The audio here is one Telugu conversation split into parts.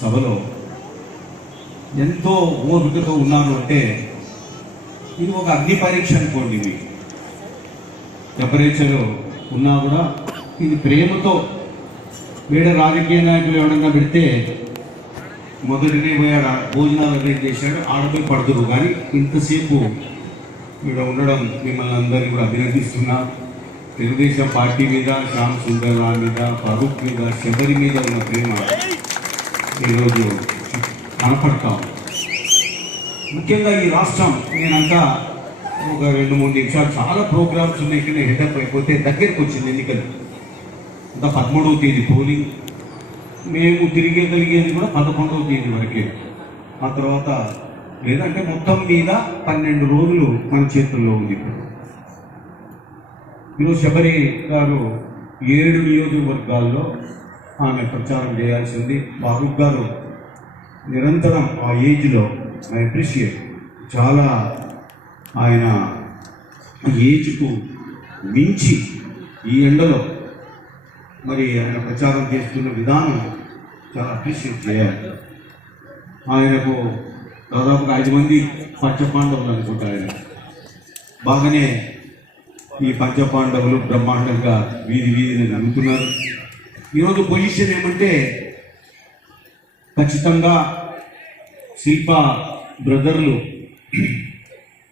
సభలో ఎంతో ఓపికతో ఉన్నారు అంటే ఇది ఒక అగ్ని పరీక్ష అనుకోండి ఇవి టెంపరేచర్ ఉన్నా కూడా ఇది ప్రేమతో వేరే రాజకీయ నాయకులు ఎవడన్నా పెడితే మొదటినే పోయాడు భోజనాలు అరేంజ్ చేశాడు ఆడపై పడుతురు కానీ ఇంతసేపు ఇక్కడ ఉండడం మిమ్మల్ని అందరినీ కూడా అభినందిస్తున్నా. తెలుగుదేశం పార్టీ మీద శ్యామ్ సుందర్ రావు మీద ఫరూక్ మీద శబరి మీద ఉన్న ప్రేమ ఈరోజు కనపడతాం. ముఖ్యంగా ఈ రాష్ట్రం నేనంతా ఒక రెండు మూడు నిమిషాలు చాలా ప్రోగ్రామ్స్ ఉన్నాయి ఇక్కడ హెడప్ అయిపోతే దగ్గరికి వచ్చింది ఎన్నికలు. ఇంకా పదమూడవ తేదీ పోలింగ్. మేము తిరిగేగలిగేది కూడా పదకొండవ తేదీ వరకే. ఆ తర్వాత లేదంటే మొత్తం మీద పన్నెండు రోజులు మన చేతుల్లో ఉంది ఇప్పుడు. ఈరోజు శబరి గారు ఏడు నియోజకవర్గాల్లో ఆమె ప్రచారం చేయాల్సి ఉంది ఫారూక్ గారు. నిరంతరం ఆ ఏజ్లో ఐ అప్రిషియేట్ చాలా ఆయన ఏజ్కు మించి ఈ ఎండలో మరి ఆయన ప్రచారం చేస్తున్న విధానం చాలా అప్రిషియేట్ చేయాలి. ఆయనకు దాదాపుగా ఐదు మంది పంచపాండవులు అనుకుంటారు ఆయన. బాగానే ఈ పంచపాండవులు బ్రహ్మాండంగా వీధి వీధిని నమ్ముతున్నారు. ఈరోజు పొజిషన్ ఏమంటే ఖచ్చితంగా శిల్ప బ్రదర్లు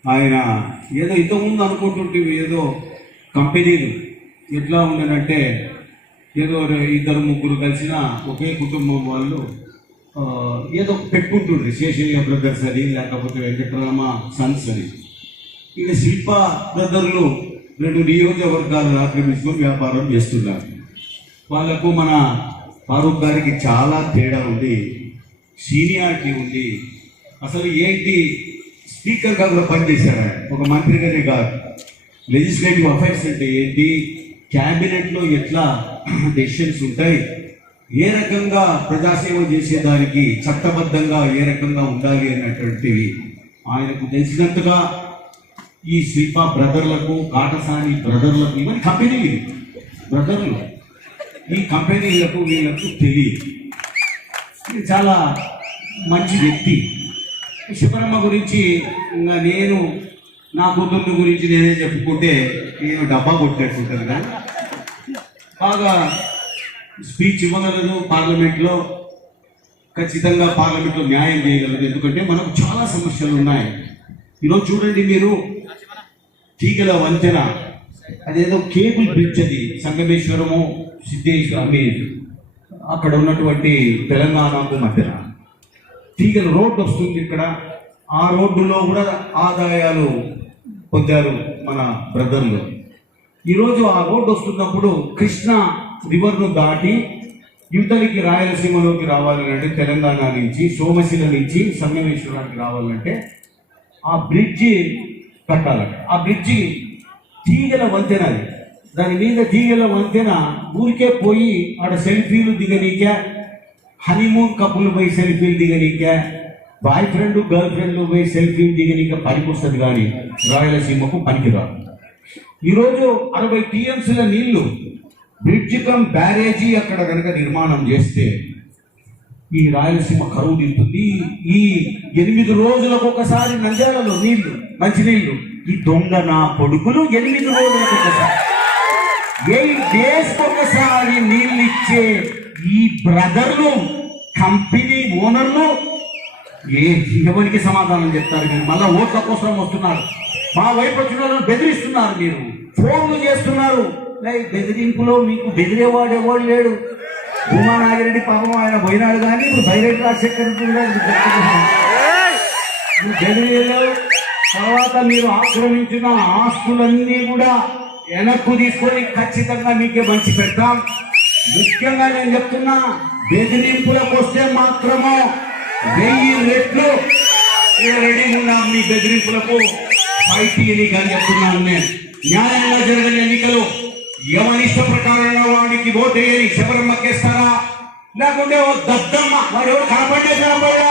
ఆయన ఏదో ఇంతకుముందు అనుకుంటుంటే ఏదో కంపెనీలు ఎట్లా ఉండనంటే ఏదో ఇద్దరు ముగ్గురు కలిసిన ఒకే కుటుంబం వాళ్ళు ఏదో పెట్టుకుంటుండ్రు శేషయ్య బ్రదర్స్ అని లేకపోతే వెంకటరామ సన్స్ అని. ఇక శిల్ప బ్రదర్లు రెండు నియోజకవర్గాలను ఆక్రమించుకొని వ్యాపారం చేస్తున్నారు. వాళ్ళకు మన ఫారూక్ గారికి చాలా తేడా ఉంది సీనియారిటీ ఉంది. అసలు ఏంటి? స్పీకర్గా కూడా పనిచేశారు ఆయన ఒక మంత్రిగానే కాదు. లెజిస్లేటివ్ అఫైర్స్ అంటే ఏంటి? క్యాబినెట్లో ఎట్లా డెసిషన్స్ ఉంటాయి? ఏ రకంగా ప్రజాసేవ చేసేదానికి చట్టబద్ధంగా ఏ రకంగా ఉండాలి అన్నటువంటివి ఆయనకు తెలిసినంతగా ఈ శిల్ప బ్రదర్లకు కాటసాని బ్రదర్లకు ఇవన్నీ కంపెనీలు. బ్రదర్లు. ఈ కంపెనీలకు వీళ్ళకు తెలియదు. ఇది చాలా మంచి వ్యక్తి. శివరమ్మ గురించి ఇంకా నేను నా కూతుర్ని గురించి నేనే చెప్పుకుంటే నేను డబ్బా కొట్టేట్టుంటుంది కానీ బాగా స్పీచ్ ఇవ్వగలదు పార్లమెంట్లో. ఖచ్చితంగా పార్లమెంట్లో న్యాయం చేయగలదు ఎందుకంటే మనకు చాలా సమస్యలు ఉన్నాయి. ఈరోజు చూడండి మీరు తీగల వంతెన. అదేదో కేబుల్ బ్రిడ్జ్ అది సంగమేశ్వరము. సిద్ధేశ్వర మీ అక్కడ ఉన్నటువంటి తెలంగాణకు మధ్యన తీగల రోడ్డు వస్తుంది ఇక్కడ. ఆ రోడ్డులో కూడా ఆదాయాలు పొందారు మన బ్రదర్లు. ఈరోజు ఆ రోడ్డు వస్తున్నప్పుడు కృష్ణ రివర్ను దాటి యువతలకి రాయలసీమలోకి రావాలంటే తెలంగాణ నుంచి సోమశిల నుంచి సంగమేశ్వరానికి రావాలంటే ఆ బ్రిడ్జి కట్టాలంట. ఆ బ్రిడ్జి తీగల వంతెన అది దాని మీద తీగల వంతెన ఊరికే పోయి ఆడ సెల్ఫీలు దిగనీకే హనీమూన్ కప్పులు పోయి సెల్ఫీలు దిగనీకే బాయ్ ఫ్రెండ్ గర్ల్ ఫ్రెండ్లు పోయి సెల్ఫీలు దిగనీక పనికొస్తుంది కానీ రాయలసీమకు పనికిరాదు. ఈరోజు అరవై టీఎంసీల నీళ్ళు బ్రిడ్జ్ కమ్ బ్యారేజీ అక్కడ కనుక నిర్మాణం చేస్తే ఈ రాయలసీమ కరువు నింపుతుంది. ఈ ఎనిమిది రోజులకు ఒకసారి నంద్యాలలో నీళ్ళు మంచినీళ్ళు. ఈ దొంగ నా కొడుకులు ఎనిమిది రోజులకు ఒకసారి. ఏ డేస్ ఒకసారి నీళ్ళు ఇచ్చే ఈ బ్రదర్లు కంపెనీ ఓనర్లు ఏ ఎవరికి సమాధానం చెప్తారు మీరు? మళ్ళీ ఓట్ల కోసం వస్తున్నారు. మా వైపు వచ్చిన బెదిరిస్తున్నారు మీరు. ఫోన్లు చేస్తున్నారు. బెదిరింపులో మీకు బెదిరేవాడు ఎవడు లేడు? భూమా నాగిరెడ్డి పాపం ఆయన పోయినాడు కానీ ఇప్పుడు బైరెడ్డి రాజశేఖర్ కూడా చెప్తున్నాను. నువ్వు తర్వాత మీరు ఆక్రమించిన ఆస్తులన్నీ కూడా వెనక్కు తీసుకొని ఖచ్చితంగా మీకే మంచి పెడతాం. ముఖ్యంగా నేను చెప్తున్నా బెదిరింపులకు వస్తే మాత్రము వెయ్యి రెట్లు. రెడీ ఉన్నాం మీ బెదిరింపులకు? ఫైట్ చేయనీకి అని చెప్తున్నాను నేను. న్యాయంగా జరగని ఎన్నికలు ఎవరి ఇష్ట ప్రకారంగా వాడికి ఓటేయని శబరమ్మకేస్తారా లేకుంటే ఓ దద్దమ్మ వాడు ఎవరు కనపడే కనపడా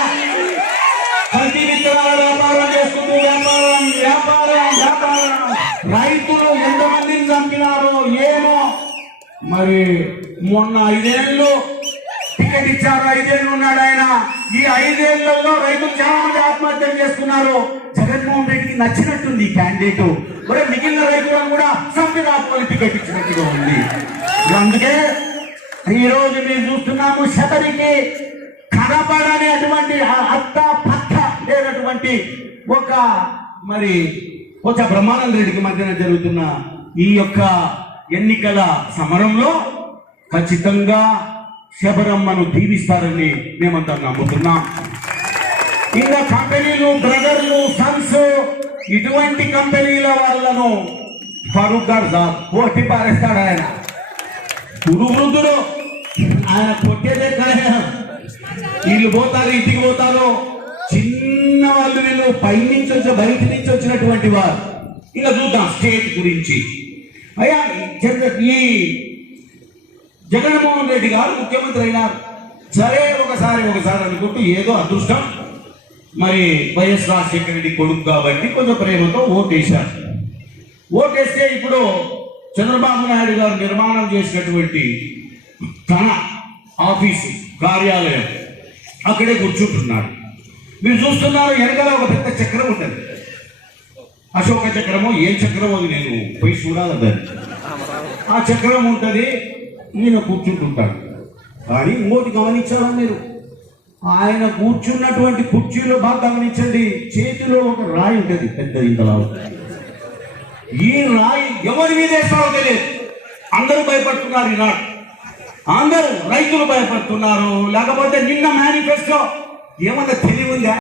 కల్తీ విత్తనాల వ్యాపారం చేసుకుంటూ వ్యాపారం వ్యాపారం వ్యాపారం. రైతులు చంపినారో ఏమో? మరి మొన్న ఐదేళ్ళు టికెట్ ఇచ్చారు ఐదేళ్ళు ఉన్నాడు ఆయన. ఈ ఐదేళ్ళలో రైతులు చాలా మంది ఆత్మహత్యలు చేస్తున్నారు జగన్మోహన్ రెడ్డికి నచ్చినట్టుంది ఈ క్యాండిడేట్. మరి మిగిలిన రైతులను కూడా సంవిధానం టికెట్ ఇచ్చినట్టుగా ఉంది. అందుకే ఈ రోజు మేము చూస్తున్నాము శబరికి కనపడని అటువంటి అత్త పత్త లేనటువంటి ఒక మరి ఒక బ్రహ్మానంద రెడ్డికి మధ్యన జరుగుతున్న ఈ యొక్క ఎన్నికల సమరంలో ఖచ్చితంగా శబరమ్మను దీవిస్తారని మేమంతా నమ్ముతున్నాం. ఇంకా కంపెనీలు బ్రదర్లు సన్స్ ఇటువంటి కంపెనీల వాళ్ళను ఫరూక్ గారు సార్ కొట్టి పారేస్తాడు ఆయన. గురు వృద్ధుడు ఆయన కొట్టేదే కానీ వీళ్ళు పోతారు ఇంటికి పోతారు. చిన్న వాళ్ళు వీళ్ళు పైనుంచి వచ్చి బయట నుంచి వచ్చినటువంటి వారు. ఇంకా చూద్దాం స్టేట్ గురించి. అయ్యా జగ- ఈ జగన్మోహన్ రెడ్డి గారు ముఖ్యమంత్రి అయినారు. సరే ఒకసారి ఒకసారి అనుకుంటూ ఏదో అదృష్టం. మరి వైఎస్ రాజశేఖర రెడ్డి కొడుకు కాబట్టి కొంచెం ప్రేమతో ఓటేశారు ఓటేస్తే ఇప్పుడు చంద్రబాబు నాయుడు గారు నిర్మాణం చేసినటువంటి తన ఆఫీసు కార్యాలయం అక్కడే కూర్చుంటున్నాడు. మీరు చూస్తున్నారు వెనకాల ఒక పెద్ద చక్రం ఉంటుంది అశోక చక్రమో ఏ చక్రమో అది నేను పోయి చూడాలి దాన్ని. ఆ చక్రం ఉంటుంది ఈయన కూర్చుంటుంటాడు. కానీ ఇంకోటి గమనించాలా మీరు? ఆయన కూర్చున్నటువంటి కుర్చీలో బాగా గమనించండి చేతిలో ఒక రాయి ఉంటుంది పెద్ద ఇంతలా ఈ రాయి ఎవరి మీద వేస్తారో తెలియదు. అందరూ భయపడుతున్నారు ఈనాడు అందరూ రైతులు భయపడుతున్నారు. లేకపోతే నిన్న మేనిఫెస్టో ఏమన్నా తెలివి ఉందా?